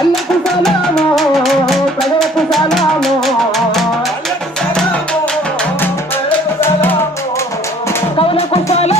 పల్లెకు సలాము ప్రజలకు సలాము. కౌలకు సలాము.